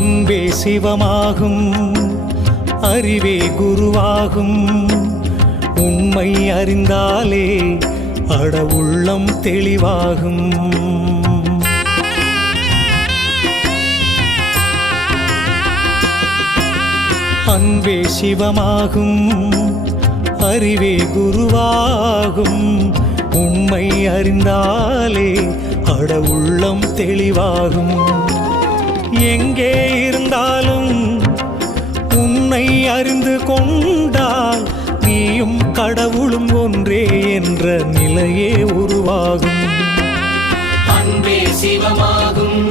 அன்பே சிவமாகும், அறிவே குருவாகும். உண்மை அறிந்தாலே அட உள்ளம் தெளிவாகும். அன்பே சிவமாகும், அறிவே குருவாகும். உண்மை அறிந்தாலே அட உள்ளம் தெளிவாகும். எங்கே இருந்தாலும் உன்னை அறிந்து கொண்டால் நீயும் கடவுளும் ஒன்றே என்ற நிலையே உருவாகும். அன்பே சிவமாகும்,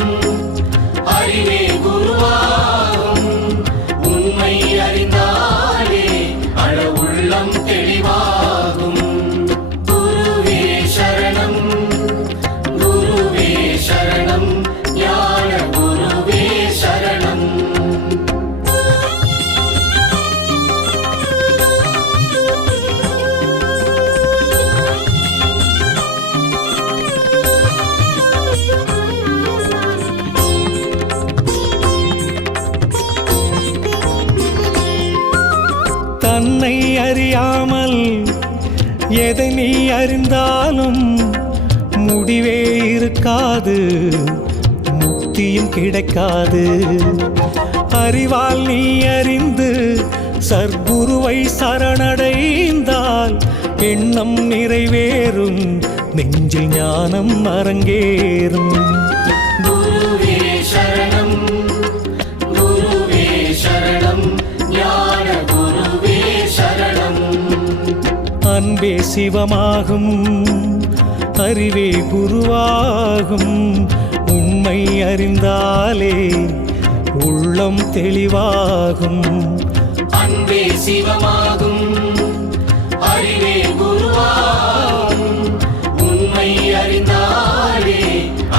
அறிவே குருவாகும். உண்மை அறிந்தாலே அட உள்ளம் தெளிவாகும். குருவே சரணம், குருவே சரணம், ஞான குருவே சரணம். தன்னை அறியாமல் எதை நீ அறிந்தாலும் முடிவே இருக்காது, முக்தியும் கிடைக்காது. அறிவால் நீ அறிந்து சர்க்குருவை சரணடைந்தால் எண்ணம் நிறைவேறும், நெஞ்சில் ஞானம் அரங்கேறும். குருவே சரணம், குருவே சரணம், ஞான குருவே சரணம். அன்பே சிவமாகும், அறிவே குருவாகும். உண்மை அறிந்தாலே உள்ளம் தெளிவாகும். அன்பே சிவமாகும், அறிவே குருவாகும். உண்மை அறிந்தாலே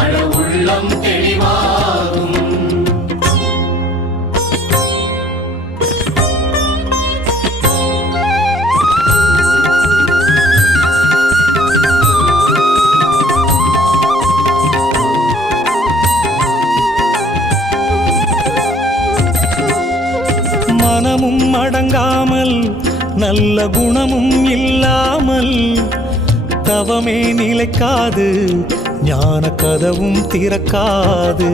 அட உள்ளம் தெளிவாகும். மனமும் அடங்காமல் நல்ல குணமும் இல்லாமல் தவமே நிலைக்காது, ஞான கதவும் திறக்காது.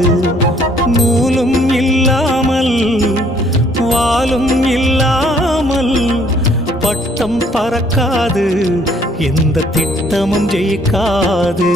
நூலும் இல்லாமல் வாலும் இல்லாமல் பட்டம் பறக்காது, எந்த திட்டமும் ஜெயிக்காது.